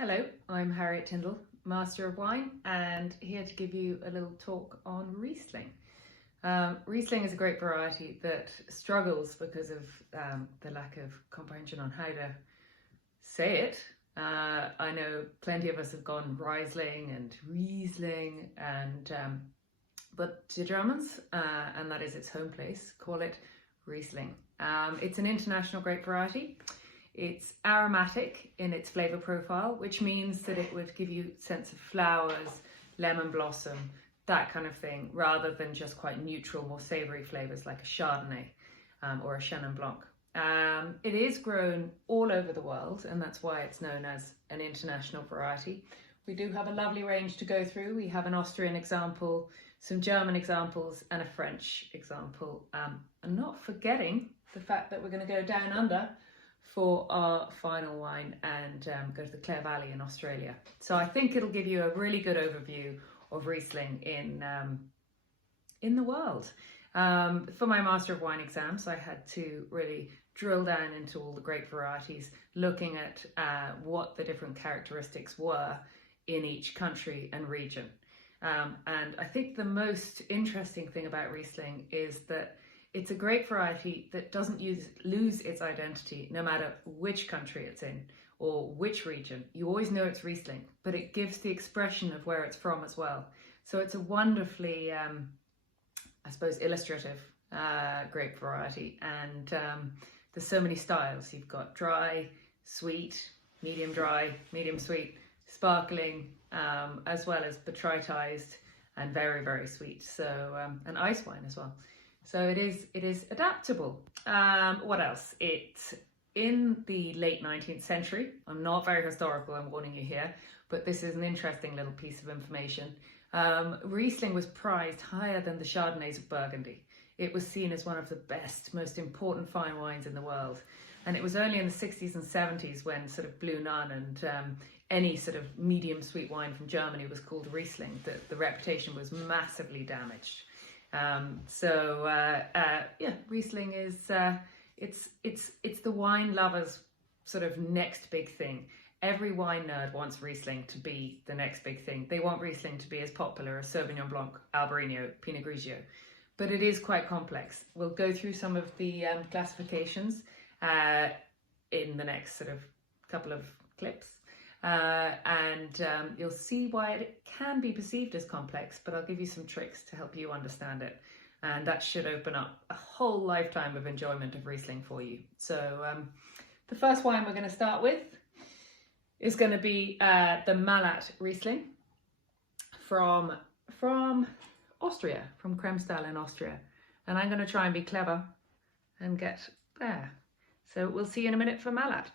Hello, I'm Harriet Tindal, Master of Wine, and here to give you a little talk on Riesling. Riesling is a great variety that struggles because of the lack of comprehension on how to say it. I know plenty of us have gone Riesling and Riesling, but the Germans, and that is its home place, call it Riesling. It's an international grape variety. It's aromatic in its flavour profile, which means that it would give you a sense of flowers, lemon blossom, that kind of thing, rather than just quite neutral, more savoury flavours like a Chardonnay or a Chenin Blanc. It is grown all over the world, and that's why it's known as an international variety. We do have a lovely range to go through. We have an Austrian example, some German examples, and a French example. And not forgetting the fact that we're going to go down under for our final wine and go to the Clare Valley in Australia. So I think it'll give you a really good overview of Riesling in the world. For my Master of Wine exams, I had to really drill down into all the grape varieties, looking at what the different characteristics were in each country and region. And I think the most interesting thing about Riesling is that it's a grape variety that doesn't lose its identity no matter which country it's in or which region. You always know it's Riesling, but it gives the expression of where it's from as well. So it's a wonderfully, I suppose, illustrative grape variety. And there's so many styles. You've got dry, sweet, medium sweet, sparkling, as well as botrytized and very, very sweet. So, and ice wine as well. So it is adaptable. What else? It's in the late 19th century. I'm not very historical, I'm warning you here, but this is an interesting little piece of information. Riesling was prized higher than the Chardonnays of Burgundy. It was seen as one of the best, most important fine wines in the world. And it was only in the 60s and 70s when sort of Blue Nun and any sort of medium sweet wine from Germany was called Riesling that the reputation was massively damaged. Riesling is it's the wine lovers' sort of next big thing. Every wine nerd wants Riesling to be the next big thing. They want Riesling to be as popular as Sauvignon Blanc, Albariño, Pinot Grigio, but it is quite complex. We'll go through some of the classifications in the next sort of couple of clips. You'll see why it can be perceived as complex, but I'll give you some tricks to help you understand it. And that should open up a whole lifetime of enjoyment of Riesling for you. So the first wine we're going to start with is going to be the Malat Riesling from Austria, from Kremstal in Austria. And I'm going to try and be clever and get there. So we'll see you in a minute for Malat.